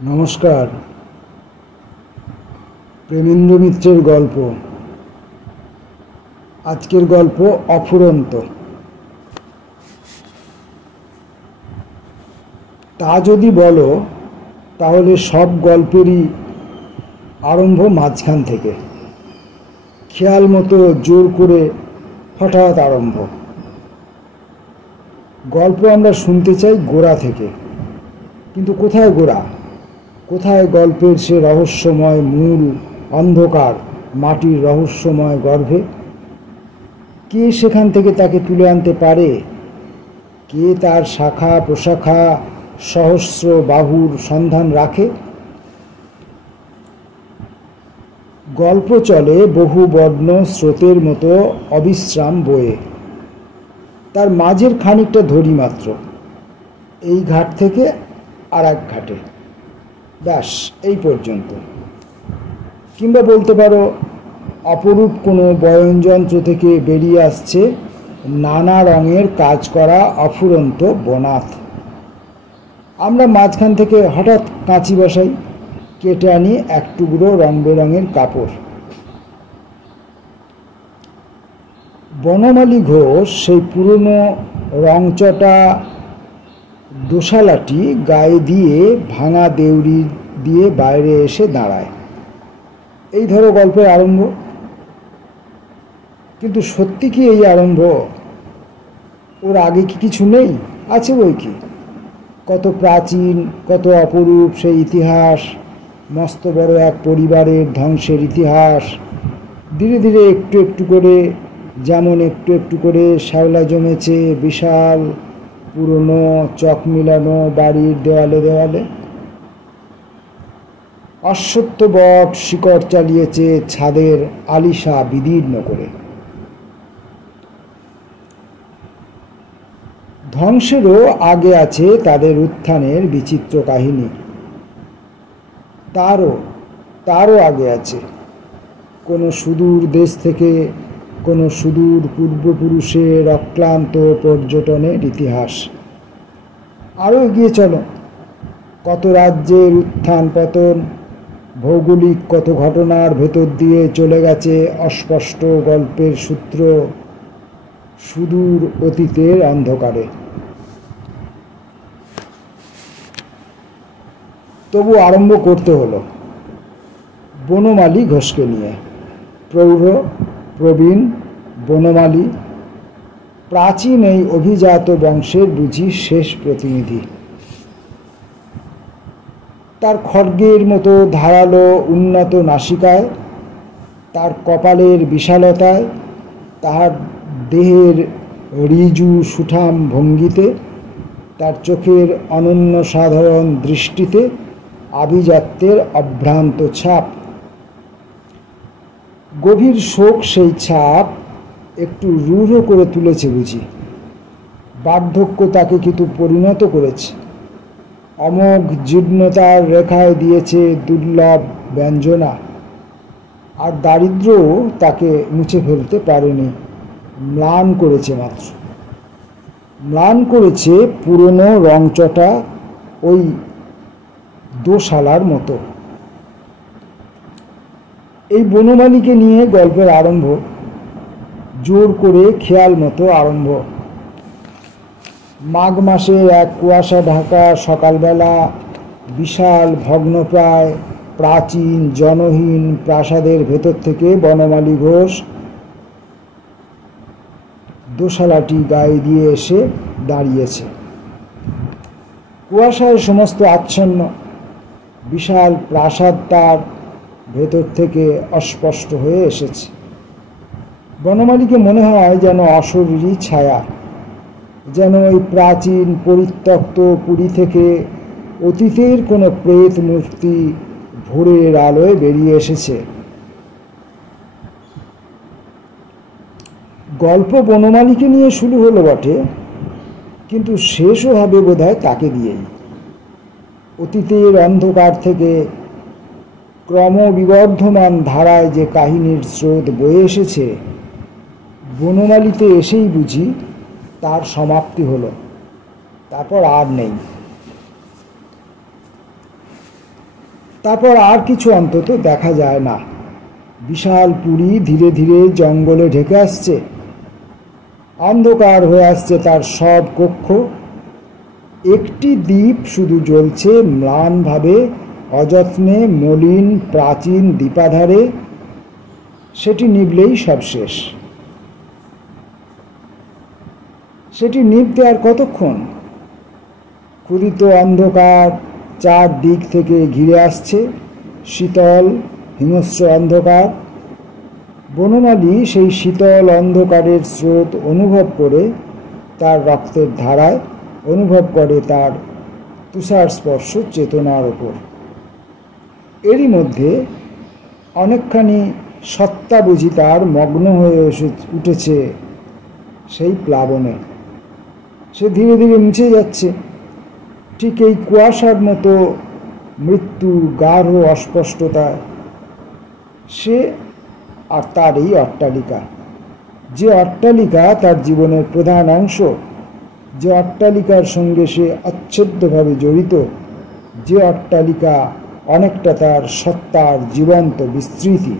নমস্কার। প্রেমেন্দ্র মিত্রের গল্প। আজকের গল্প অফুরন্ত। তা যদি বলো তাহলে সব গল্পেরই আরম্ভ মাঝখান থেকে, খেয়াল মতো জোর করে হঠাৎ আরম্ভ। গল্প আমরা শুনতে চাই গোড়া থেকে, কিন্তু কোথায় গোড়া? কোথায় গল্পের সে রহস্যময় মূল অন্ধকার মাটির রহস্যময় গর্ভে? কে সেখান থেকে তাকে তুলে আনতে পারে? কে তার শাখা প্রশাখা সহস্র বাহুর সন্ধান রাখে? গল্প চলে বহু বর্ণ স্রোতের মতো অবিশ্রাম বয়ে। তার মাঝের খানিকটা ধরি মাত্র, এই ঘাট থেকে আর এক ঘাটে, ব্যাস এই পর্যন্ত। কিংবা বলতে পারো অপরূপ কোনো বয়নযন্ত্র থেকে বেরিয়ে আসছে নানা রঙের কাজ করা অফুরন্ত বনাত। আমরা মাঝখান থেকে হঠাৎ কাঁচি বসাই, কেটে আনি এক টুকরো রং বেরঙের কাপড়। বনমালী ঘোষ সেই পুরনো রংচটা দোশালাটি গায়ে দিয়ে ভাঙা দেউড়ি দিয়ে বাইরে এসে দাঁড়ায়। এই ধরো গল্পের আরম্ভ। কিন্তু সত্যি কি এই আরম্ভ? ওর আগে কি কিছু নেই? আছে বই কি। কত প্রাচীন, কত অপরূপ সেই ইতিহাস, মস্ত বড় এক পরিবারের ধ্বংসের ইতিহাস। ধীরে ধীরে একটু একটু করে, যেমন একটু একটু করে শ্যাওলা জমেছে বিশাল পুরনো চক মিলানো বাড়ির দেওয়ালে দেওয়ালে। অশ্বত্থ বট শিকড় চালিয়েছে ছাদের আলিশা বিদীর্ণ করে। ধ্বংসেরও আগে আছে তাদের উত্থানের বিচিত্র কাহিনী। তারও আগে আছে কোনো সুদূর দেশ থেকে কোনো সুদূর পূর্বপুরুষের অক্লান্ত পর্যটনের ইতিহাস। আরও এগিয়ে চলো, কত রাজ্যের উত্থান পতন, ভৌগোলিক কত ঘটনার ভেতর দিয়ে চলে গেছে অস্পষ্ট গল্পের সূত্র সুদূর অতীতের অন্ধকারে। তবু আরম্ভ করতে হলো বনমালী ঘোষকে নিয়ে। প্রৌঢ় প্রবীণ বনমালী, প্রাচীন এই অভিজাত বংশের বুঝি শেষ প্রতিনিধি। তার খড়গের মতো ধারালো উন্নত নাসিকায়, তার কপালের বিশালতায়, তার দেহের ঋজু সুঠাম ভঙ্গিতে, তার চোখের অনন্য সাধারণ দৃষ্টিতে আভিজাত্যের অভ্রান্ত ছাপ। গভীর শোক সেই ছাপ একটু রূঢ় করে তুলেছে বুঝি। বার্ধক্য তাকে কিন্তু পরিণত করেছে। অমোঘ জীর্ণতার রেখায় দিয়েছে দুর্লভ ব্যঞ্জনা। আর দারিদ্র্যও তাকে মুছে ফেলতে পারেনি, ম্লান করেছে মাত্র। ম্লান করেছে পুরনো রংচটা ওই দোশালার মতো। এই বনমালীকে নিয়ে গল্পের আরম্ভ, জোর করে খেয়াল মতো আরম্ভ। মাঘ মাসে এক কুয়াশা ঢাকা সকালবেলা বিশাল ভগ্নপ্রায় প্রাচীন জনহীন প্রাসাদের ভেতর থেকে বনমালী ঘোষ দোশালাটি গায়ে দিয়ে এসে দাঁড়িয়েছে। কুয়াশায় সমস্ত আচ্ছন্ন বিশাল প্রাসাদ তার ভেতর থেকে অস্পষ্ট হয়ে এসেছে। বনমালীকে মনে হয় যেন অশরীরী ছায়া, যেন ওই প্রাচীন পরিত্যক্ত পুরী থেকে অতীতের কোনো প্রেত মূর্তি ভোরের আলোয় বেরিয়ে এসেছে। গল্প বনমালীকে নিয়ে শুরু হলো বটে, কিন্তু শেষও হবে বোধহয় তাকে দিয়েই। অতীতের অন্ধকার থেকে ক্রমবিবর্ধমান ধারায় যে কাহিনীর স্রোত বয়ে এসেছে, বনমালীতে এসেই বুঝি তার সমাপ্তি হলো, তারপর আর নেই। তারপর আর কিছু অন্তত দেখা যায় না। বিশাল পুরী ধীরে ধীরে জঙ্গলে ঢেকে আসছে। অন্ধকার হয়ে আসছে তার সব কক্ষ। একটি দ্বীপ শুধু জ্বলছে ম্লানভাবে, অযত্নে, মলিন প্রাচীন দ্বীপাধারে। সেটি নিভলেই সব শেষ। সেটি নিভতে আর কতক্ষণ? ক্ষুধিত অন্ধকার চারদিক থেকে ঘিরে আসছে, শীতল হিংস্র অন্ধকার। বনমালী সেই শীতল অন্ধকারের স্রোত অনুভব করে তার রক্তের ধারায়, অনুভব করে তার তুষার স্পর্শ চেতনার ওপর। এরই মধ্যে অনেকখানি সত্তা বুঝি তার মগ্ন হয়ে উঠেছে সেই প্লাবনে। সে ধীরে ধীরে মুছে যাচ্ছে, ঠিক এই কুয়াশার মতো মৃত্যু গাঢ় অস্পষ্টতায়। সে আর তার এই অট্টালিকা, যে অট্টালিকা তার জীবনের প্রধান অংশ, যে অট্টালিকার সঙ্গে সে অচ্ছেদ্যভাবে জড়িত, যে অট্টালিকা অনেকটা তার সত্তার জীবন্ত বিস্তৃতি।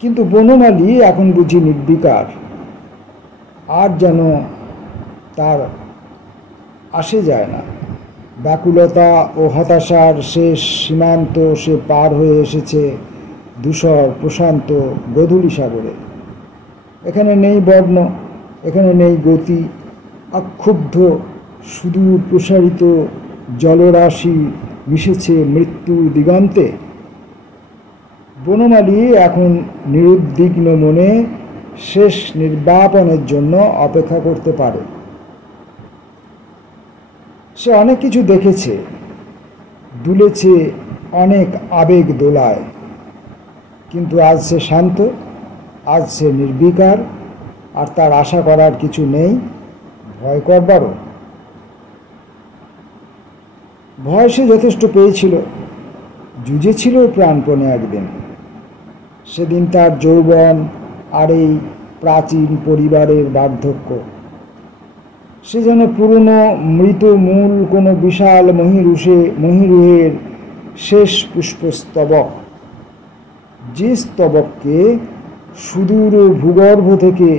কিন্তু বনমালী এখন বুঝি নির্বিকার। আর যেন তার আসে যায় না। ব্যাকুলতা ও হতাশার শেষ সীমান্ত সে পার হয়ে এসেছে ধূসর প্রশান্ত গোধূলি সাগরে। এখানে নেই বর্ণ, এখানে নেই গতি। অক্ষুব্ধ সুদূর প্রসারিত জলরাশি মিশেছে মৃত্যুর দিগন্তে। বনমালী এখন নিরুদ্বিগ্ন মনে শেষ নির্বাপনের জন্য অপেক্ষা করতে পারে। সে অনেক কিছু দেখেছে, দুলেছে অনেক আবেগ দোলায়, কিন্তু আজ সে শান্ত, আজ সে নির্বিকার। আর তার আশা করার কিছু নেই, ভয় করবারও। ভয় সে যথেষ্ট পেয়েছিল, যুঝেছিল প্রাণপণে একদিন। সেদিন তার যৌবন আর এই প্রাচীন পরিবারের বার্ধক্য। সে যেন পুরনো মৃত মূল কোনো বিশাল মহিরুহের শেষ পুষ্পস্তবক, যে স্তবককে সুদূর ভূগর্ভ থেকে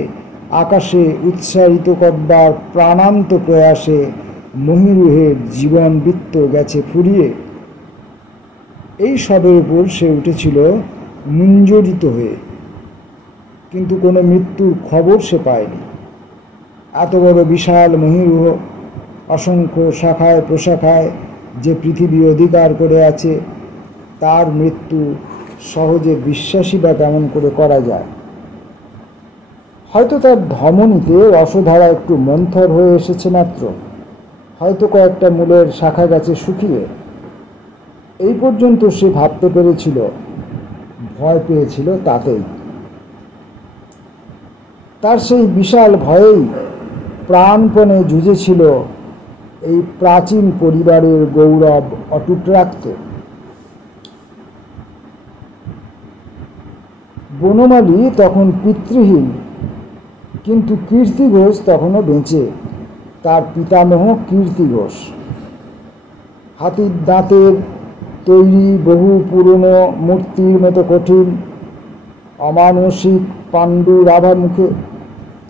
আকাশে উৎসারিত করবার প্রাণান্ত প্রয়াসে মহিরুহের জীবন বৃত্ত গেছে ফুরিয়ে। এই সবের উপর সে উঠেছিল মুঞ্জরিত হয়ে, কিন্তু কোনো মৃত্যুর খবর সে পায়নি। এত বড় বিশাল মহিরুহ, অসংখ্য শাখায় প্রশাখায় যে পৃথিবী অধিকার করে আছে, তার মৃত্যু সহজে বিশ্বাসী বা কেমন করে করা যায়? হয়তো তার ধমনীতে রসধারা একটু মন্থর হয়ে এসেছে মাত্র, হয়তো কয়েকটা মূলের শাখা গেছে শুকিয়ে। এই পর্যন্ত সে ভাবতে পেরেছিল, ভয় পেয়েছিল তাতেই। তার সেই বিশাল ভয়েই প্রাণপণে যুঝেছিল এই প্রাচীন পরিবারের গৌরব অটুট রাখতে। বনমালী তখন পিতৃহীন, কিন্তু কীর্তি ঘোষ তখনও বেঁচে, তার পিতামহ কীর্তি ঘোষ। হাতির দাঁতের তৈরি বহু পুরনো মূর্তির মতো কঠিন, অমানসিক পাণ্ডুর আভা মুখে,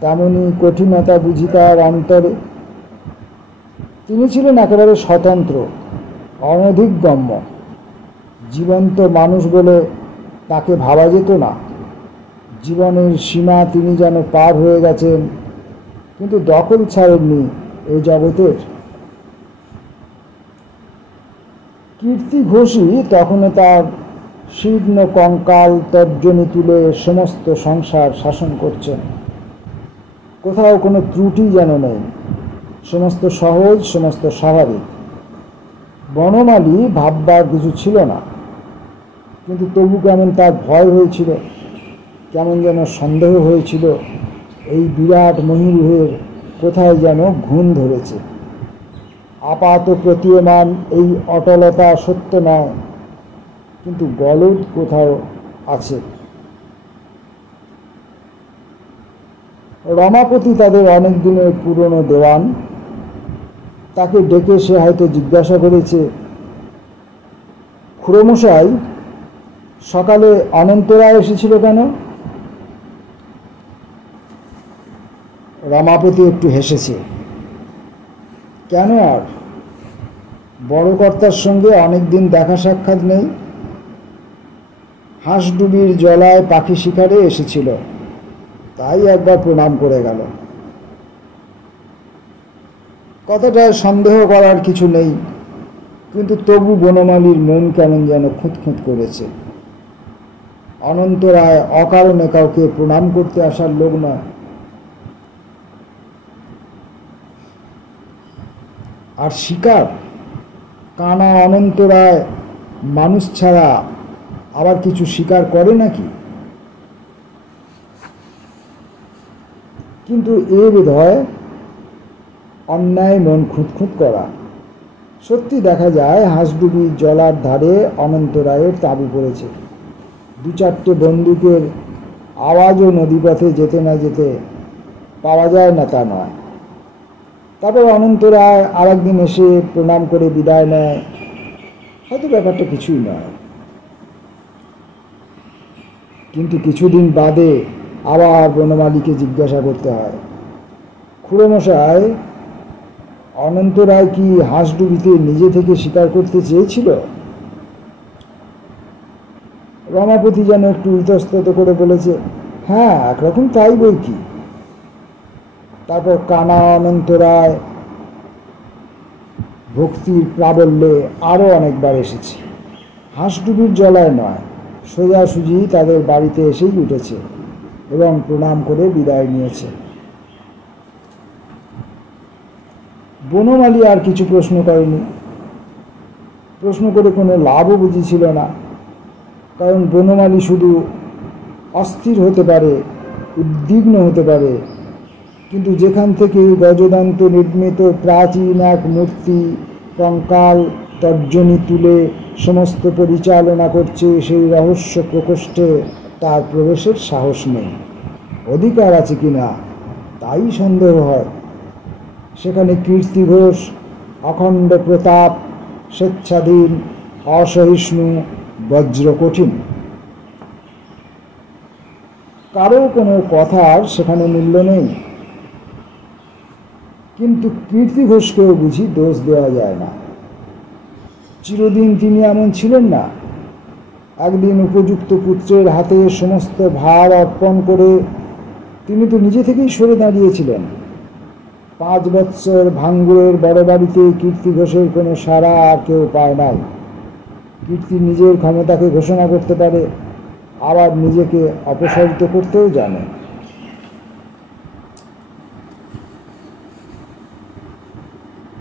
তেমনই কঠিনতা বুঝি তার অন্তরে। তিনি ছিলেন একেবারে স্বতন্ত্র, অনধিগম্য। জীবন্ত মানুষ বলে তাকে ভাবা যেত না। জীবনের সীমা তিনি যেন পার হয়ে গেছেন, কিন্তু দখল ছাড়েননি এই জগতের। কীর্তি ঘোষই তখনও তার শীর্ণ কঙ্কাল তর্জনী তুলে সমস্ত সংসার শাসন করছেন। কোথাও কোনো ত্রুটি যেন নেই, সমস্ত সহজ, সমস্ত স্বাভাবিক। বনমালী ভাববার কিছু ছিল না, কিন্তু তবু কেমন তার ভয় হয়েছিল, কেমন যেন সন্দেহ হয়েছিল। এই বিরাট মহিরুহের কোথায় যেন ঘুণ ধরেছে। আপাত প্রতীয়মান এই অটলতা সত্য নয়, কিন্তু গলদ কোথাও আছে। রমাপতি তাদের অনেক দিনের পুরনো দেওয়ান। তাকে ডেকে সে হয়তো জিজ্ঞাসা করেছে, খুড়োমশাই, সকালে অনন্তরায় এসেছিল কেন? রমাপতি একটু হেসেছে। কেন আর, বড় কর্তার সঙ্গে অনেক দিন দেখা সাক্ষাৎ নেই। হাঁসডুবির জলায় পাখি শিকারে এসেছিল, তাই একবার প্রণাম করে গেল। কথাটায় সন্দেহ করার কিছু নেই, কিন্তু তবু বনমালীর মন কেমন যেন খুঁতখুঁত করেছে। অনন্তরায় অকারণে কাউকে প্রণাম করতে আসার লোক নয়। আর শিকার, কানা অনন্তরায় মানুষ ছাড়া আবার কিছু শিকার করে নাকি? কিন্তু এ বোধহয় অন্যায় মন খুঁতখুঁত করা। সত্যি দেখা যায় হাঁসডুবি জলার ধারে অনন্তরায়ের তাঁবু পড়েছে। দু চারটে বন্দুকের আওয়াজও নদীপথে যেতে না যেতে পাওয়া যায় না তা নয়। তারপর অনন্তরায় আর একদিন এসে প্রণাম করে বিদায় নেয়, হয়তো ব্যাপারটা কিছুই নয়। কিন্তু কিছুদিন বাদে আবার বনমালীকে জিজ্ঞাসা করতে হয়, খুড়োমশাই, অনন্তরায় কি হাঁসডুবিতে নিজে থেকে শিকার করতে চেয়েছিল? রমাপতি যেন একটু ইতস্তত করে বলেছে, হ্যাঁ, একরকম তাই বই কি। তারপর কানা অনন্তরায় ভক্তির প্রাবল্যে আরও অনেকবার এসেছে। হাঁসডুবির জলায় নয়, সোজাসুজি তাদের বাড়িতে এসেই উঠেছে এবং প্রণাম করে বিদায় নিয়েছে। বনমালী আর কিছু প্রশ্ন করেনি। প্রশ্ন করে কোনো লাভও বুঝিছিল না, কারণ বনমালী শুধু অস্থির হতে পারে, উদ্বিগ্ন হতে পারে, কিন্তু যেখান থেকে গজদন্ত নির্মিত প্রাচীন এক মূর্তি কঙ্কাল তর্জনী তুলে সমস্ত পরিচালনা করছে, সেই রহস্য প্রকোষ্ঠে তার প্রবেশের সাহস নেই। অধিকার আছে কিনা তাই সন্দেহ হয়। সেখানে কীর্তি ঘোষ, অখণ্ড প্রতাপ, স্বেচ্ছাধীন, অসহিষ্ণু, বজ্রকঠিন। কারো কোনো কথার সেখানে মূল্য নেই। কিন্তু কীর্তি ঘোষকেও বুঝি দোষ দেওয়া যায় না। চিরদিন তিনি এমন ছিলেন না। একদিন উপযুক্ত পুত্রের হাতে সমস্ত ভার অর্পণ করে তিনি তো নিজে থেকেই সরে দাঁড়িয়েছিলেন। 5 বৎসর ভাঙ্গুরের বড় বাড়িতে কীর্তি ঘোষের কোনো সাড়া আর কেউ পায় নাই। কীর্তি নিজের ক্ষমতাকে ঘোষণা করতে পারে, আবার নিজেকে অপসারিত করতেও জানে।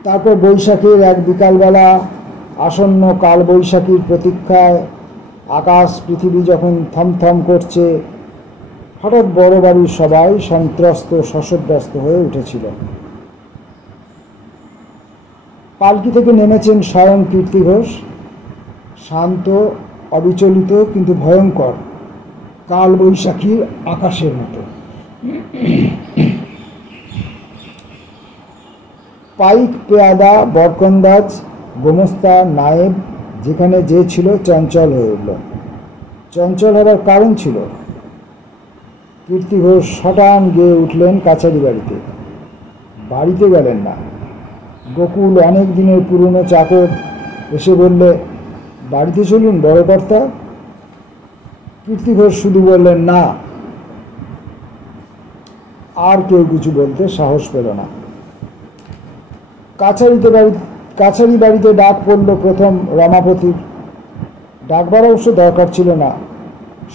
তারপর বৈশাখের এক বিকালবেলা, আসন্ন কালবৈশাখীর প্রতীক্ষায় আকাশ পৃথিবী যখন থমথম করছে, হঠাৎ বড় বাড়ির সবাই সন্ত্রস্ত শশব্যস্ত হয়ে উঠেছিল। পালকি থেকে নেমেছেন স্বয়ং কীর্তি ঘোষ, শান্ত, অবিচলিত, কিন্তু ভয়ঙ্কর, কালবৈশাখীর আকাশের মতো। পাইক, পেয়াদা, বরকন্দাজ, গোমস্তা, নায়েব যেখানে যে ছিল চঞ্চল হয়ে উঠল। চঞ্চল হবার কারণ ছিল, কীর্তি ঘোষ হঠাৎ গিয়ে উঠলেন কাছারি বাড়িতে। বাড়িতে গেলেন না। গোকুল, অনেক দিনের পুরনো চাকর, এসে বললে, বাড়িতে চলুন বড় কর্তা। কীর্তি ঘোষ শুধু বললেন না। আর কেউ কিছু বলতে সাহস পেল না। কাছারি বাড়িতে ডাক পড়ল প্রথম রমাপতির। ডাকবার অবশ্য দরকার ছিল না,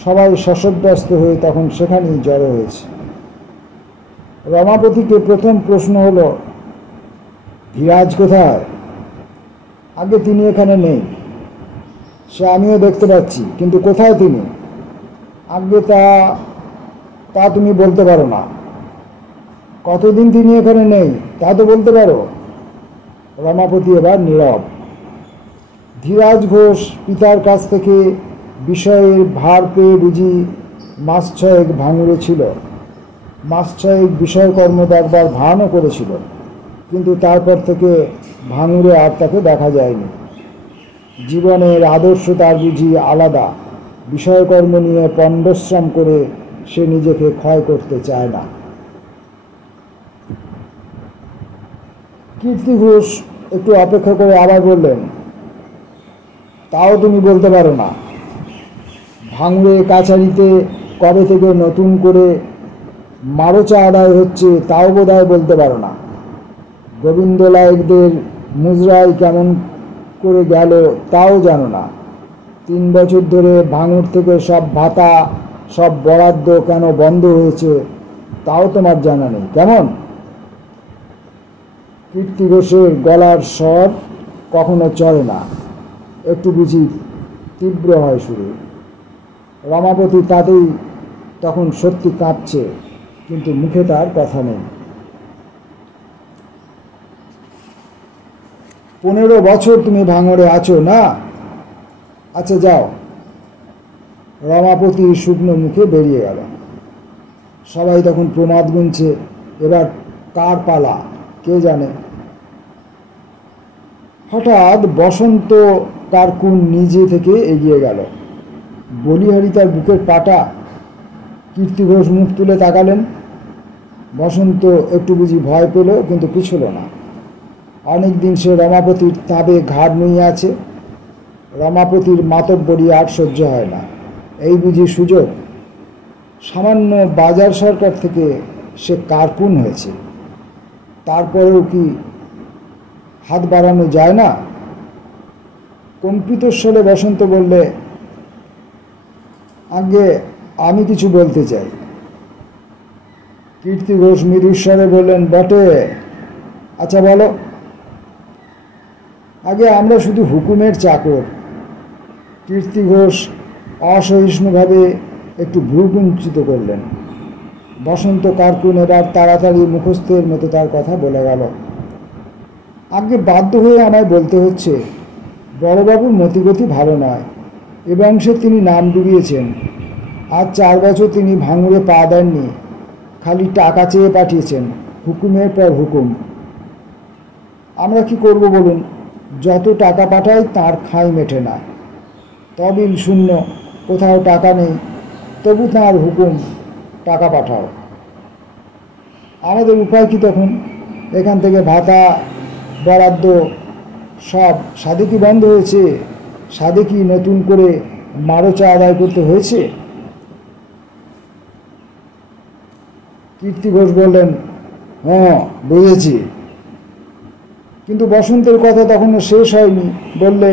সবাই শশব্যস্ত হয়ে তখন সেখানেই জড়ো হয়েছে। রমাপতিকে প্রথম প্রশ্ন হলো, ধীরাজ কোথায়? আগে তিনি এখানে নেই। সে আমিও দেখতে পাচ্ছি, কিন্তু কোথায় তিনি? আগে তা তুমি বলতে পারো না। কতদিন তিনি এখানে নেই তা তো বলতে পারো? রমাপতি এবার নীরব। ধীরাজ ঘোষ পিতার কাছ থেকে বিষয়ের ভার পেয়ে বুঝি মাস 6 ভাঙুরে ছিল। মাস 6 বিষয়কর্ম দেখবার ভানও করেছিল, কিন্তু তারপর থেকে ভাঙড়ে আর তাকে দেখা যায়নি। জীবনের আদর্শ তার বুঝি আলাদা। বিষয়কর্ম নিয়ে পণ্ডশ্রম করে সে নিজেকে ক্ষয় করতে চায় না। কীর্তি ঘোষ একটু অপেক্ষা করে আবার বললেন, তাও তুমি বলতে পারো না? ভাঙড়ে কাছারিতে কবে থেকে নতুন করে মারোচা আদায় হচ্ছে তাও বোধহয় বলতে পারো না। গোবিন্দ লায়েকদের মুজরাই কেমন করে গেল তাও জানো না। 3 বছর ধরে ভাঙড় থেকে সব ভাতা, সব বরাদ্দ কেন বন্ধ হয়েছে তাও তোমার জানা নেই, কেমন? কীর্তি ঘোষের গলার স্বর কখনো চড়ে না, একটু বুঝি তীব্র হয় শুরু। রমাপতি তাতেই তখন সত্যি কাঁপছে, কিন্তু মুখে তার কথা নেই। 15 বছর তুমি ভাঙড়ে আছো না? আচ্ছা যাও। রমাপতি শুকনো মুখে বেরিয়ে গেল। সবাই তখন প্রমাদ গুনছে, এবার কার পালা কে জানে। হঠাৎ বসন্ত কারকুন নিজে থেকে এগিয়ে গেল। বলিহারি তার বুকের পাটা। কীর্তি ঘোষ মুখ তুলে তাকালেন। বসন্ত একটু বুঝি ভয় পেল, কিন্তু পিছল না। অনেকদিন সে রমাপতির তাঁবে ঘাড় নুয়ে আছে। রমাপতির মাতব্বরি আর সহ্য হয় না। এই বুঝি সুযোগ। সামান্য বাজার সরকার থেকে সে কারকুন হয়েছে, তারপরেও কি হাত বাড়ানো যায় না? কম্পিত স্বরে বসন্ত বললে, আগে আমি কিছু বলতে চাই। কীর্তি ঘোষ মৃদুস্বরে বললেন, বটে, আচ্ছা বলো। আগে আমরা শুধু হুকুমের চাকর। কীর্তি ঘোষ অসহিষ্ণুভাবে একটু ভ্রুকুঞ্চিত করলেন। বসন্ত কারকুন এবার তাড়াতাড়ি মুখস্থের মতো তার কথা বলে গেল। আগে বাধ্য হয়ে আমায় বলতে হচ্ছে, বড়বাবুর মতিগতি ভালো নয়। এ বংশে তিনি নাম ডুবিয়েছেন। আজ 4 বছর তিনি ভাঙড়ে পা দেননি, খালি টাকা চেয়ে পাঠিয়েছেন, হুকুমের পর হুকুম। আমরা কি করব বলুন? যত টাকা পাঠাই তার খাই মেটে না। তবিল শূন্য, কোথাও টাকা নেই, তবু তাঁর হুকুম, টাকা পাঠাও। আমাদের উপায় কি তখন? এখান থেকে ভাতা বরাদ্দ সব সাধে কি বন্ধ হয়েছে? সাধে কি নতুন করে মারোচা আদায় করতে হয়েছে? কীর্তি ঘোষ বললেন, হ্যাঁ বুঝেছি। কিন্তু বসন্তের কথা তখনও শেষ হয়নি। বললে,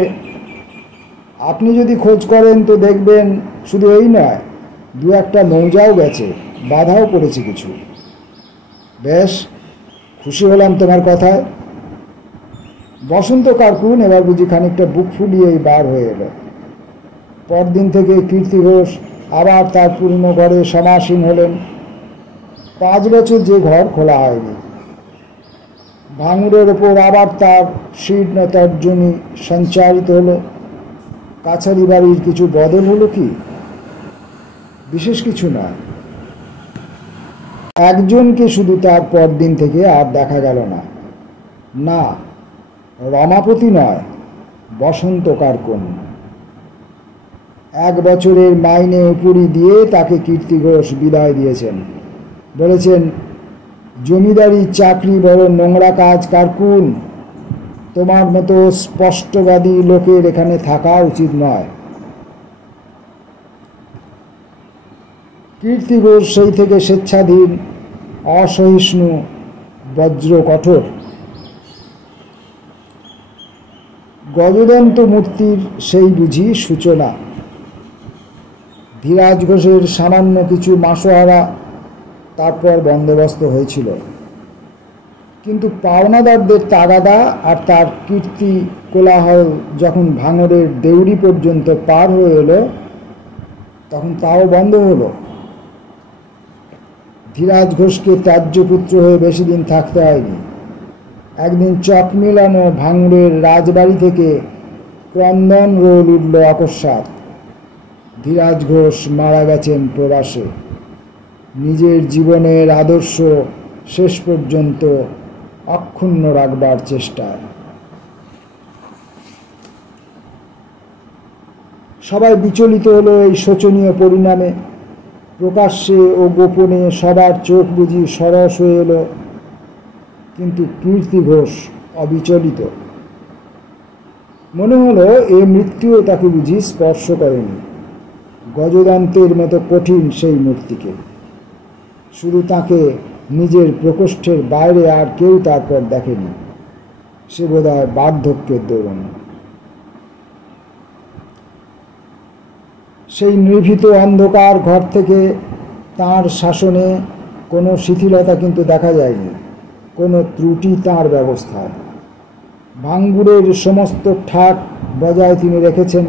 আপনি যদি খোঁজ করেন তো দেখবেন শুধু এই নয়, 2-1টা মৌজাও গেছে, বাধাও পড়েছে কিছু। বেশ, খুশি হলাম তোমার কথায়। বসন্ত কারকুন এবার বুঝি খানিকটা বুক ফুলিয়েই বার হয়ে এলো। পরদিন থেকে কীর্তি ঘোষ আবার তার পুরনো ঘরে সমাসীন হলেন। 5 বছর যে ঘর খোলা হয়নি। ভাঙড়ের ওপর আবার তার শীর্ণ তর্জনী সঞ্চারিত হলো। কাছারি বাড়ির কিছু বদল হলো কি? বিশেষ কিছু না। একজনকে শুধু তার পরদিন থেকে আর দেখা গেল না। না, রমাপতি নয়, বসন্ত কারকুন। 1 বছরের মাইনে উপরি দিয়ে তাকে কীর্তি ঘোষ বিদায় দিয়েছেন। বলেছেন, জমিদারি চাকরি বড় নোংরা কাজ কারকুন, তোমার মতো স্পষ্টবাদী লোকের এখানে থাকা উচিত নয়। কীর্তি ঘোষ সেই থেকে স্বেচ্ছাধীন, অসহিষ্ণু, বজ্র কঠোর। গজদন্ত মূর্তির সেই বুঝি সূচনা। ধীরাজ ঘোষের সামান্য কিছু মাসোহারা তারপর বন্দোবস্ত হয়েছিল, কিন্তু পাওনাদারদের তাগাদা আর তার কীর্তি কোলাহল যখন ভাঙড়ের দেউড়ি পর্যন্ত পার হয়ে এলো, তখন তাও বন্ধ হলো। ধীরাজ ঘোষকে ত্যায্যপুত্র হয়ে বেশি দিন থাকতে হয়নি। একদিন চক মিলানো ভাঙড়ের রাজবাড়ি থেকে ক্রন্দন রোল উঠল অকস্মাৎ। ধীরাজ ঘোষ মারা গেছেন প্রবাসে, নিজের জীবনের আদর্শ শেষ পর্যন্ত অক্ষুণ্ণ রাখবার চেষ্টায়। সবাই বিচলিত হলো এই শোচনীয় পরিণামে। প্রকাশ্যে ও গোপনে সবার চোখ বুঝি সরস হয়ে এলো, কিন্তু কীর্তি ঘোষ অবিচলিত। মনে হলো এ মৃত্যুও তাকে বুঝি স্পর্শ করেনি। গজদন্তের মতো কঠিন সেই মূর্তিকে। শুধু তাকে নিজের প্রকোষ্ঠের বাইরে আর কেউ তারপর দেখেনি। সে বোধহয় বার্ধক্যের দরুন। সেই নিভৃত অন্ধকার ঘর থেকে তাঁর শাসনে কোনো শিথিলতা কিন্তু দেখা যায়নি, কোনো ত্রুটি তাঁর ব্যবস্থায়। ভাঙ্গুরের সমস্ত ঠাট বজায় তিনি রেখেছেন।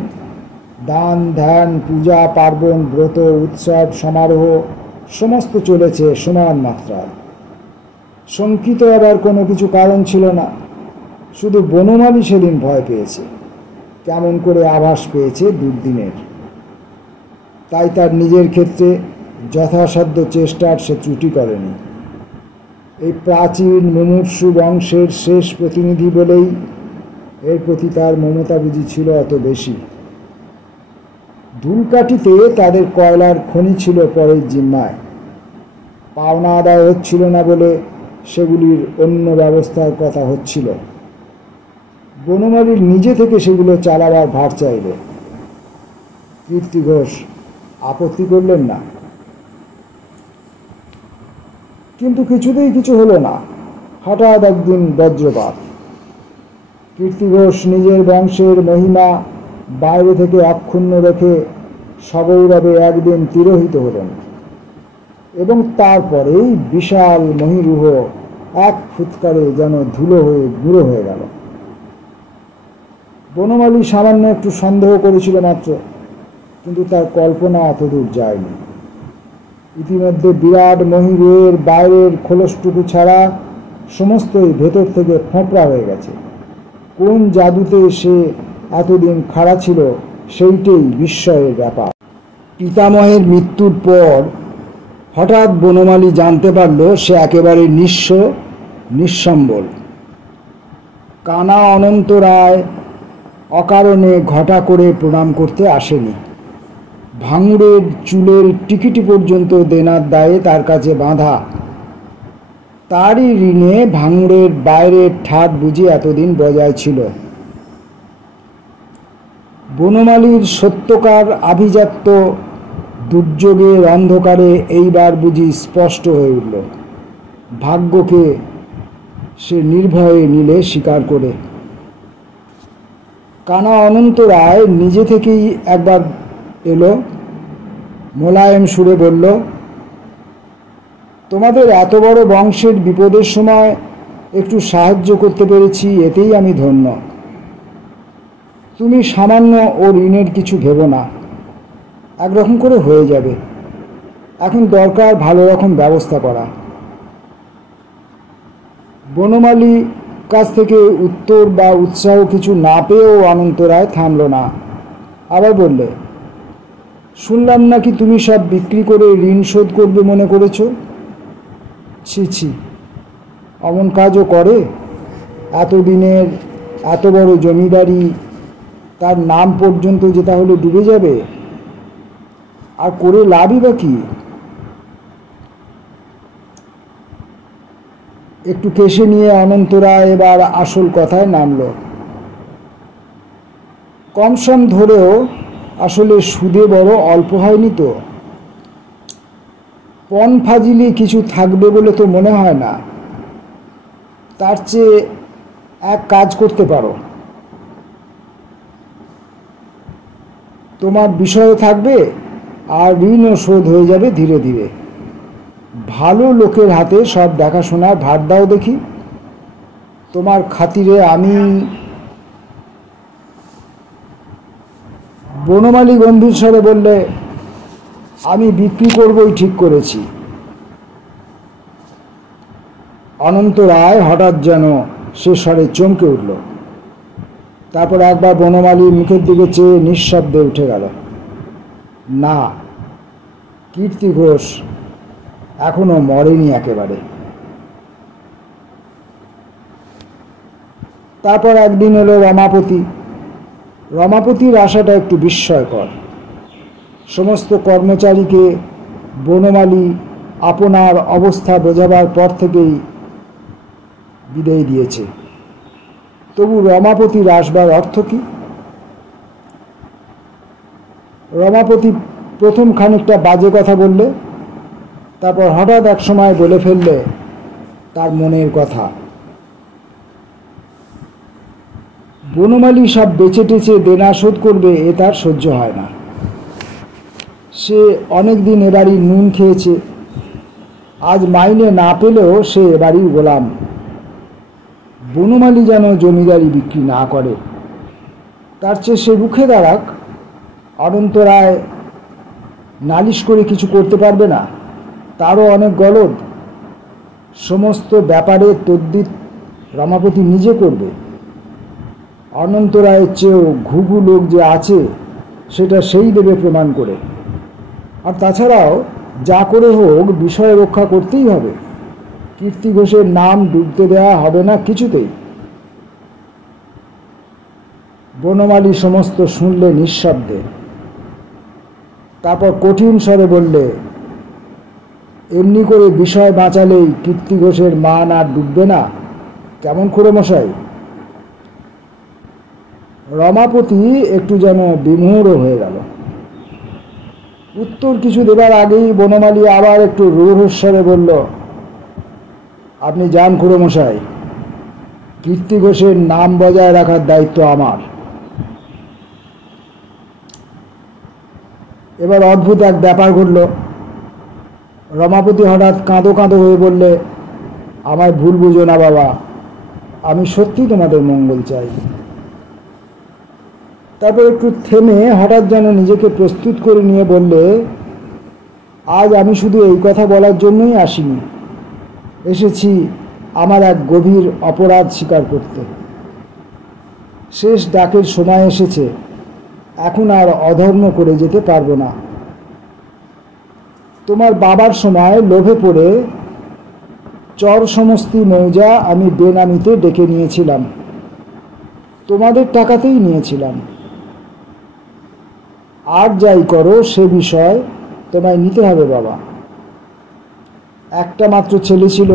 দান ধ্যান পূজা পার্বণ ব্রত উৎসব সমারোহ সমস্ত চলেছে সমান মাত্রায়। শঙ্কিত আবার কোনো কিছু কারণ ছিল না। শুধু বনমালী সেদিন ভয় পেয়েছে, কেমন করে আভাস পেয়েছে দুর্দিনের। তাই তার নিজের ক্ষেত্রে যথাসাধ্য চেষ্টার সে ত্রুটি করেনি। এই প্রাচীন মুমূর্ষু বংশের শেষ প্রতিনিধি বলেই এর প্রতি তার মমতা বুঝি ছিল অত বেশি। ধুলকাঠিতে তাদের কয়লার খনি ছিল পরের জিম্মায়। পাওনা আদায় হচ্ছিল না বলে সেগুলির অন্য ব্যবস্থার কথা হচ্ছিল। বনমালীর নিজে থেকে সেগুলো চালাবার ভার চাইলে কীর্তি ঘোষ আপত্তি করলেন না। কিন্তু কিছুতেই কিছু হলো না। হঠাৎ একদিন বজ্রপাত। কীর্তি ঘোষ নিজের বংশের মহিমা বাইরে থেকে অক্ষুণ্ণ রেখে সগৌরবে একদিন তিরোহিত হলেন, এবং তারপরেই বিশাল মহীরুহ এক ফুৎকারে যেন ধুলো হয়ে গুঁড়ো হয়ে গেল। বনমালী সামান্য একটু সন্দেহ করেছিল মাত্র, কিন্তু তার কল্পনা অতদূর যায়নি। ইতিমধ্যে বিরাট মহীরুহের বাইরের খোলসটুকু ছাড়া সমস্তই ভেতর থেকে ফোঁপড়া হয়ে গেছে। কোন জাদুতে সে এতদিন খাড়া ছিল সেইটাই বিস্ময়ের ব্যাপার। পিতামহের মৃত্যুর পর হঠাৎ বনমালী জানতে পারল সে একেবারে নিঃস্ব নিঃসম্বল। কানা অনন্ত রায় অকারণে ঘটা করে প্রণাম করতে আসেনি। ভাঙড়ের চুলের টিকিটি পর্যন্ত দেনার দায়ে তার কাছে বাঁধা। তারই ঋণে ভাঙড়ের বাইরের ঠাট বুঝি এতদিন বজায় ছিল। বনমালীর সত্যকার আভিজাত্য দুর্যোগের অন্ধকারে এইবার বুঝি স্পষ্ট হয়ে উঠল। ভাগ্যকে সে নির্ভয়ে নিলে স্বীকার করে। কানা অনন্ত রায় নিজে থেকেই একবার এলো, মোলায়েম সুরে বলল, তোমাদের এত বড় বংশের বিপদের সময় একটু সাহায্য করতে পেরেছি, এতেই আমি ধন্য। তুমি সামান্য ও ঋণের কিছু ভেবো না, একরকম করে হয়ে যাবে। এখন দরকার ভালো রকম ব্যবস্থা করা। বনমালী কাছ থেকে উত্তর বা উৎসাহ কিছু না পেয়েও অনন্ত রায় থামল না। আবার বললে, শুনলাম নাকি তুমি সব বিক্রি করে ঋণ শোধ করবে মনে করেছ? ছি ছি, অমন কাজও করে? এতদিনের এত বড় জমিদারি, তার নাম পর্যন্ত যে তাহলে ডুবে যাবে, আর করে লাভই বা কি? একটু কেশে নিয়ে অনন্ত রায় এবার আসল কথায় নামল। কমসম ধরেও আসলে সুদে বড় অল্প হয়নি তো? পণ ফাজিলি কিছু থাকবে বলে তো মনে হয় না। তার চেয়ে এক কাজ করতে পারো, তোমার বিষয় থাকবে আর ঋণও শোধ হয়ে যাবে ধীরে ধীরে। ভালো লোকের হাতে সব দেখাশোনার ভার দাও দেখি। তোমার খাতিরে আমি। বনমালী গম্ভীর স্বরে বললে, আমি বিক্রি করবই ঠিক করেছি। অনন্ত রায় হঠাৎ যেন সে স্বরে চমকে উঠল। তারপর একবার বনমালীর মুখের দিকে চেয়ে নিঃশব্দে উঠে গেল। না, কীর্তি ঘোষ এখনো মরেনি একেবারে। তারপর একদিন এলো রমাপতি। রমাপতির আশাটা একটু বিস্ময়কর। সমস্ত কর্মচারীকে বনমালী আপনার অবস্থা বোঝাবার পর থেকেই বিদায় দিয়েছে। তবু রমাপতির আসবার অর্থ কী? রমাপতি প্রথম খানিকটা বাজে কথা বললে, তারপর হঠাৎ এক সময় বলে ফেললে তার মনের কথা। বনমালী সব বেচে টেচে দেনা শোধ করবে, এ তার সহ্য হয় না। সে অনেক দিন এ বাড়ির নুন খেয়েছে, আজ মাইনে না পেলেও সে এ বাড়ির গোলাম। বনমালী যেন জমিদারি বিক্রি না করে, তার চেয়ে সে রুখে দাঁড়াক। অনন্ত রায় নালিশ করে কিছু করতে পারবে না, তারও অনেক গলদ। সমস্ত ব্যাপারে তদ্বির রমাপতি নিজে করবে। অনন্ত রায়ের চেয়েও ঘুঘু লোক যে আছে সেটা সেই দেবে প্রমাণ করে। আর তাছাড়াও যা করে হোক বিষয় রক্ষা করতেই হবে। কীর্তি ঘোষের নাম ডুবতে দেওয়া হবে না কিছুতেই। বনমালী সমস্ত শুনলে নিঃশব্দে। তারপর কঠিন স্বরে বললে, এমনি করে বিষয় বাঁচালেই কীর্তি ঘোষের মান আর ডুববে না? কেমন করে মশাই? রমাপতি একটু যেন বিমূঢ় হয়ে গেল। উত্তর কিছু দেবার আগেই বনমালী আবার একটু রূঢ়স্বরে বলল, আপনি যান খুড়োমশাই, কীর্তি ঘোষের নাম বজায় রাখার দায়িত্ব আমার। এবার অদ্ভুত এক ব্যাপার ঘটল। রমাপতি হঠাৎ কাঁদো কাঁদো হয়ে বললে, আমায় ভুল বুঝো না বাবা, আমি সত্যি তোমাদের মঙ্গল চাই। তারপর একটু থেমে হঠাৎ যেন নিজেকে প্রস্তুত করে নিয়ে বললে, আজ আমি শুধু এই কথা বলার জন্যই আসিনি, এসেছি আমার এক গভীর অপরাধ স্বীকার করতে। শেষ ডাকের সময় এসেছে, এখন আর অধর্ম করে যেতে পারবো না। তোমার বাবার সময় লোভে পড়ে চর সমস্তি মৌজা আমি বেনামিতে ডেকে নিয়েছিলাম, তোমাদের টাকাতেই নিয়েছিলাম। আর যাই করো সে বিষয় তোমায় নিতে হবে বাবা। একটা মাত্র ছেলে ছিল,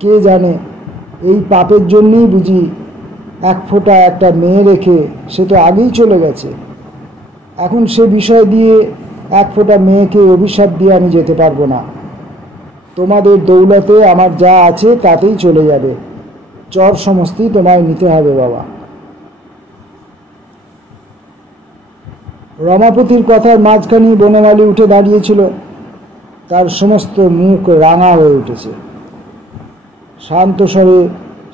কে জানে এই পাপের জন্যই বুঝি এক ফোঁটা একটা মেয়ে রেখে সে তো আগেই চলে গেছে। এখন সে বিষয় দিয়ে এক ফোঁটা মেয়েকে অভিশাপ দিয়ে আমি যেতে পারবো না। তোমাদের দৌলতে আমার যা আছে তাতেই চলে যাবে, চর সমস্তি তোমায় নিতে হবে বাবা। রমাপতির কথার মাঝখানে বনমালী উঠে দাঁড়িয়েছিল। তার সমস্ত মুখ রাঙা হয়ে উঠেছে। শান্ত স্বরে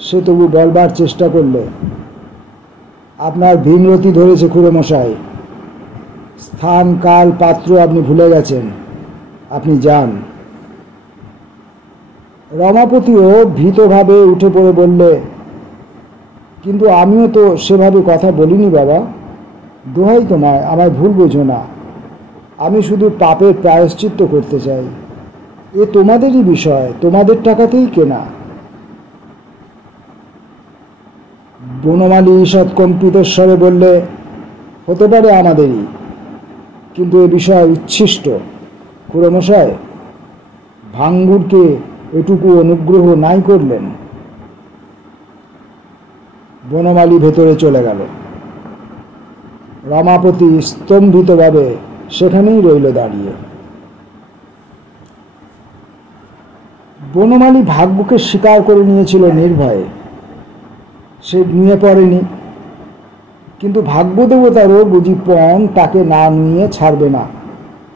সে তবু বলবার চেষ্টা করলে, আপনার ভীমরতি ধরেছে খুড়োমশাই, স্থান কাল পাত্র আপনি ভুলে গেছেন, আপনি যান। রমাপতিও ভীতভাবে উঠে পড়ে বললে, কিন্তু আমিও তো সেভাবে কথা বলিনি বাবা, দোহাই তোমায়, আমায় ভুল বোঝো না। আমি শুধু পাপের প্রায়শ্চিত্ত করতে চাই। এ তোমাদেরই বিষয়, তোমাদের টাকাতেই কেনা। বনমালী ঈষৎ কম্পিত স্বরে বললে, হতে পারে আমাদেরই, কিন্তু এ বিষয় উচ্ছিষ্ট খুড়োমশাই। ভাঙ্গুরকে এটুকু অনুগ্রহ নাই করলেন। বনমালী ভেতরে চলে গেল। রমাপতি স্তম্ভিতভাবে সেখানেই রইল দাঁড়িয়ে। বনমালী ভাগ্যকে স্বীকার করে নিয়েছিল নির্ভয়ে, সে নুয়ে পড়েনি। কিন্তু ভাগ্যদেবতারও বুঝি পণ তাকে না নুয়ে ছাড়বে না।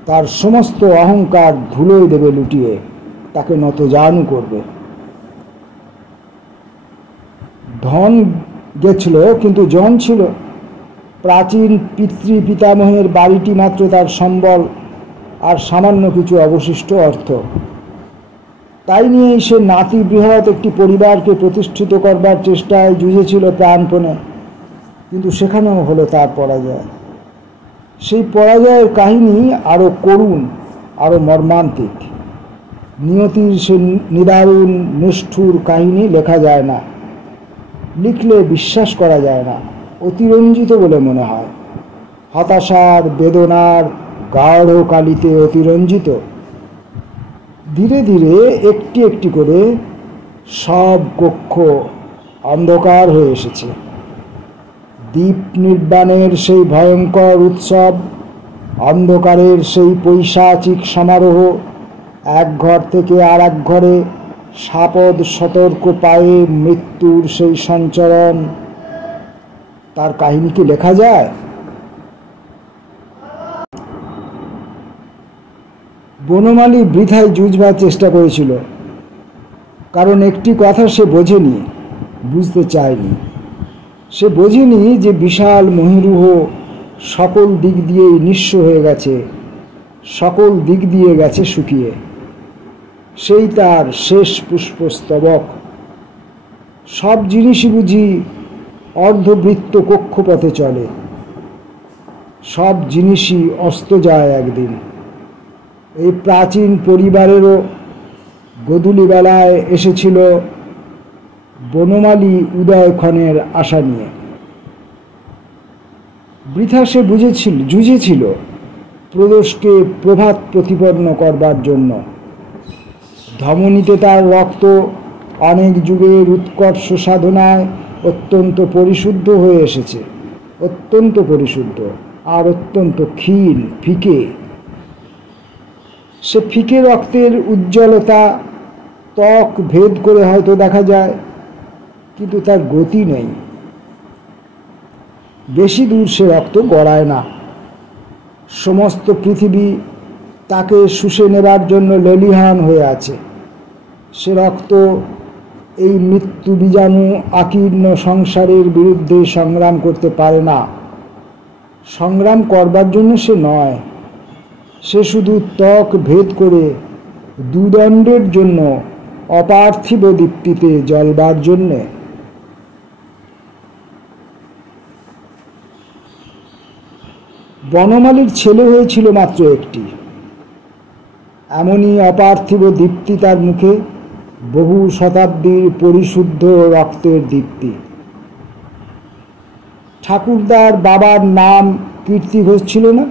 তার সমস্ত অহংকার ধুলোয় দেবে লুটিয়ে, তাকে নতজানু করবে। ধন গেছিল কিন্তু জন ছিল। প্রাচীন পিতৃ পিতামহের বাড়িটি মাত্র তার সম্বল, আর সামান্য কিছু অবশিষ্ট অর্থ। তাই নিয়েই সে নাতি বৃহৎ একটি পরিবারকে প্রতিষ্ঠিত করবার চেষ্টায় যুঝেছিল প্রাণপণে, কিন্তু সেখানেও হলো তার পরাজয়। সেই পরাজয়ের কাহিনী আরও করুণ, আরও মর্মান্তিক। নিয়তির সে নিদারুণ নিষ্ঠুর কাহিনী লেখা যায় না, লিখলে বিশ্বাস করা যায় না। অতিরঞ্জিত বলে মনে হয়, হতাশার বেদনার গাঢ় কালিতে অতিরঞ্জিত। ধীরে ধীরে একটি একটি করে সব কক্ষ অন্ধকার হয়ে এসেছে। দীপ নির্বাণের সেই ভয়ঙ্কর উৎসব, অন্ধকারের সেই পৈশাচিক সমারোহ, এক ঘর থেকে আর এক ঘরে সাপদ সতর্ক পায়ে মৃত্যুর সেই সঞ্চরণ, তার কাহিনী কি লেখা যায়? বনমালী বৃথায় জুঝবার চেষ্টা করেছিল, কারণ একটি কথা সে বোঝেনি, বুঝতে চায়নি। সে বোঝেনি যে বিশাল মহিরুহ সকল দিক দিয়েই নিঃস্ব হয়ে গেছে, সকল দিক দিয়ে গেছে শুকিয়ে। সেই তার শেষ পুষ্পস্তবক। সব জিনিসই বুঝি অর্ধবৃত্ত কক্ষপথে চলে, সব জিনিসই অস্ত যায় একদিন। এই প্রাচীন পরিবারেরও গোধূলিবেলায় এসেছিল বনমালী উদয়ক্ষণের আশা নিয়ে। বৃথা সে জুঝেছিল প্রদোষকে প্রভাত প্রতিপন্ন করবার জন্য। ধমনীতে তার রক্ত অনেক যুগের উৎকর্ষ সাধনায় অত্যন্ত পরিশুদ্ধ হয়ে এসেছে, অত্যন্ত পরিশুদ্ধ আর অত্যন্ত ক্ষীণ, ফিকে। সে ফিকে রক্তের উজ্জ্বলতা ত্বক ভেদ করে হয়তো দেখা যায়, কিন্তু তার গতি নেই। বেশি দূর সে রক্ত গড়ায় না। সমস্ত পৃথিবী তাকে শুষে নেবার জন্য লেলিহান হয়ে আছে। সে রক্ত এই মৃত্যু বীজাণু আকীর্ণ সংসারের বিরুদ্ধে সংগ্রাম করতে পারে না। সংগ্রাম করবার জন্য সে নয়, সে শুধু ত্বক ভেদ করে দুদণ্ডের জন্য, অপার্থিব দীপ্তিতে জ্বলবার জন্যে। বনমালীর ছেলে হয়েছিল মাত্র একটি, এমনই অপার্থিব দীপ্তি তার মুখে, বহু শতাব্দীর পরিশুদ্ধ রক্তের দীপ্তি। ঠাকুরদার বাবার নাম কীর্তি ঘোষ ছিল না?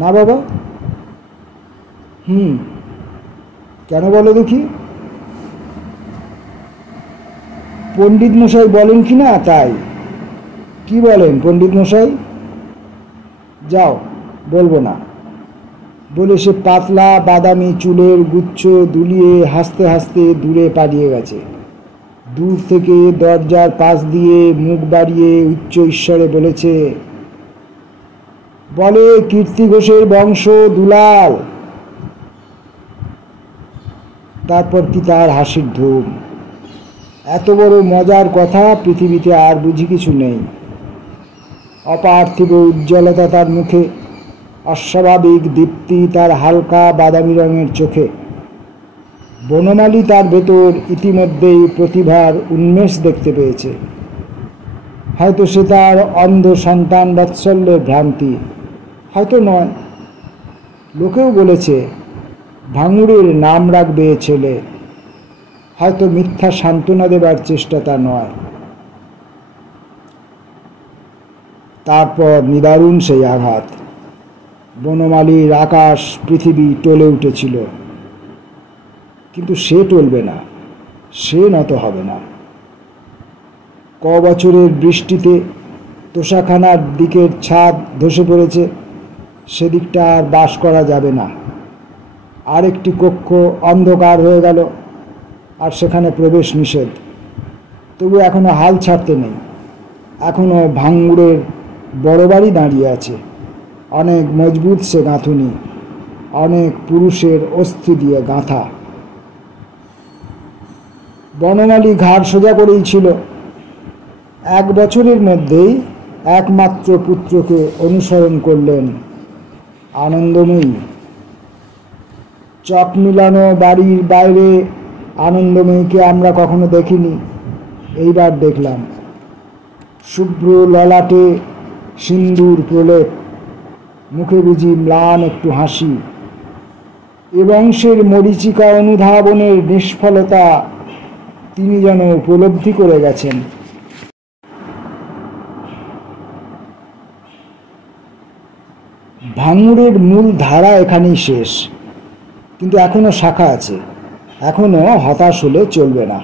না বাবা? কেন বলো দেখি? পণ্ডিত মশাই বলেন কি না তাই? কি বলেন পণ্ডিত মশাই? যাও, বলবো না বলে সে পাতলা বাদামি চুলের গুচ্ছ দুলিয়ে হাসতে হাসতে দূরে পালিয়ে গেছে। দূর থেকে দরজার পাশ দিয়ে মুখ বাড়িয়ে উচ্চ ঈশ্বরে বলেছে, বলে কীর্তি ঘোষের বংশ দুলাল। তারপর কি তার হাসির ধুম। এত বড় মজার কথা পৃথিবীতে আর বুঝি কিছু নেই। অপার্থিব উজ্জ্বলতা তার মুখে, অস্বাভাবিক দীপ্তি তার হালকা বাদামি রঙের চোখে। বনমালী তার ভেতর ইতিমধ্যেই প্রতিভার উন্মেষ দেখতে পেয়েছে। হয়তো সে তার অন্ধ সন্তান বাৎসল্যের ভ্রান্তি, হয়তো নয়। লোকেও বলেছে ভাঙুরের নাম রাখবে ছেলে, হয়তো মিথ্যা সান্ত্বনা দেবার চেষ্টা তা নয়। তারপর নিদারুণ সেই আঘাত। বনমালীর আকাশ পৃথিবী টলে উঠেছিল, কিন্তু সে টলবে না, সে নত হবে না। বছরের বৃষ্টিতে তোষাখানার দিকের ছাদ ধসে পড়েছে, সেদিকটা আর বাস করা যাবে না। আরেকটি কক্ষ অন্ধকার হয়ে গেল, আর সেখানে প্রবেশ নিষেধ। তবু এখনো হাল ছাড়তে নেই। এখনো ভাঙুরের বড় বাড়ি দাঁড়িয়ে আছে, অনেক মজবুত সে গাঁথুনি, অনেক পুরুষের অস্থি দিয়ে গাঁথা। বনমালী ঘাড় সোজা করেই ছিল। 1 বছরের মধ্যেই একমাত্র পুত্রকে অনুসরণ করলেন আনন্দময়ী। চক মিলানো বাড়ির বাইরে আনন্দময়ীকে আমরা কখনো দেখিনি, এইবার দেখলাম। শুভ্র ললাটে সিন্দুর প্রলেপ, মুখে বুঝি ম্লান একটু হাসি। এ বংশের মরীচিকা অনুধাবনের নিষ্ফলতা তিনি যেন উপলব্ধি করে গেছেন। ভাঙড়ের মূল ধারা এখানেই শেষ, কিন্তু এখনও শাখা আছে। এখনও হতাশ হলে চলবে না।